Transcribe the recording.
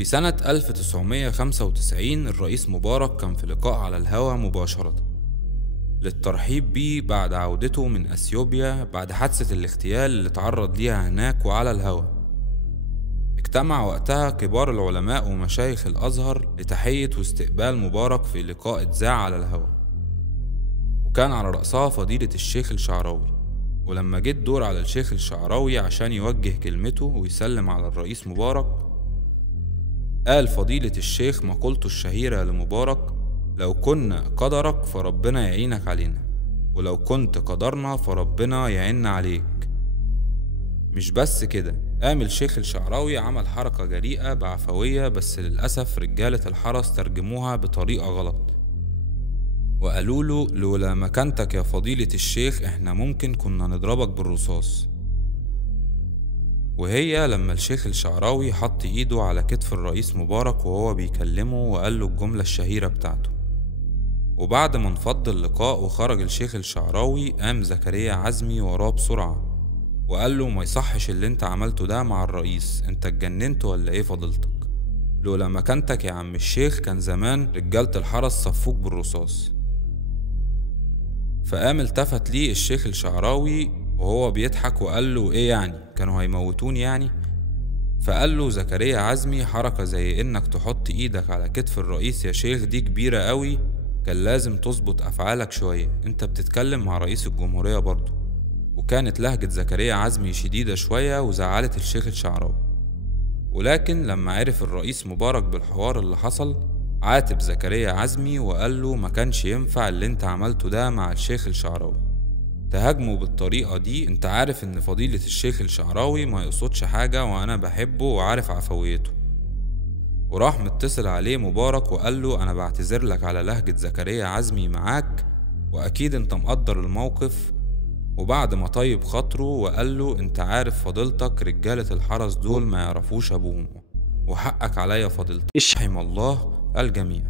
في سنة 1995 الرئيس مبارك كان في لقاء على الهوا مباشرة للترحيب بيه بعد عودته من أثيوبيا بعد حادثة الاغتيال اللي تعرض ليها هناك وعلى الهوا. اجتمع وقتها كبار العلماء ومشايخ الأزهر لتحية واستقبال مبارك في لقاء اتذاع على الهوا، وكان على رأسها فضيلة الشيخ الشعراوي. ولما جه الدور على الشيخ الشعراوي عشان يوجه كلمته ويسلم على الرئيس مبارك، قال فضيلة الشيخ مقولته الشهيرة لمبارك: لو كنا قدرك فربنا يعينك علينا، ولو كنت قدرنا فربنا يعيننا عليك. مش بس كده، قام الشيخ الشعراوي عمل حركة جريئة بعفوية، بس للأسف رجالة الحرس ترجموها بطريقة غلط وقالوا له: لولا مكانتك يا فضيلة الشيخ احنا ممكن كنا نضربك بالرصاص. وهي لما الشيخ الشعراوي حط ايده على كتف الرئيس مبارك وهو بيكلمه وقال له الجملة الشهيرة بتاعته. وبعد ما انفض اللقاء وخرج الشيخ الشعراوي، قام زكريا عزمي وراه بسرعة وقال له: ما يصحش اللي انت عملته ده مع الرئيس، انت اتجننت ولا ايه فضيلتك؟ لولا مكانتك يا عم الشيخ كان زمان رجالة الحرس صفوك بالرصاص. فقام التفت ليه الشيخ الشعراوي وهو بيضحك وقال له: ايه يعني كانوا هيموتوني يعني؟ فقال له زكريا عزمي: حركة زي انك تحط ايدك على كتف الرئيس يا شيخ دي كبيرة قوي، كان لازم تظبط افعالك شوية، انت بتتكلم مع رئيس الجمهورية برضو. وكانت لهجة زكريا عزمي شديدة شوية وزعلت الشيخ الشعراوي. ولكن لما عرف الرئيس مبارك بالحوار اللي حصل، عاتب زكريا عزمي وقال له: ما كانش ينفع اللي انت عملته ده مع الشيخ الشعراوي، تهاجمه بالطريقة دي، انت عارف ان فضيلة الشيخ الشعراوي ما يقصدش حاجة وانا بحبه وعارف عفويته. وراح متصل عليه مبارك وقال له: انا بعتذر لك على لهجة زكريا عزمي معاك، واكيد انت مقدر الموقف. وبعد ما طيب خاطره وقال له: انت عارف فضيلتك رجالة الحرس دول ما يعرفوش ابوهم، وحقك عليا فضيلتك، رحم الله الجميع.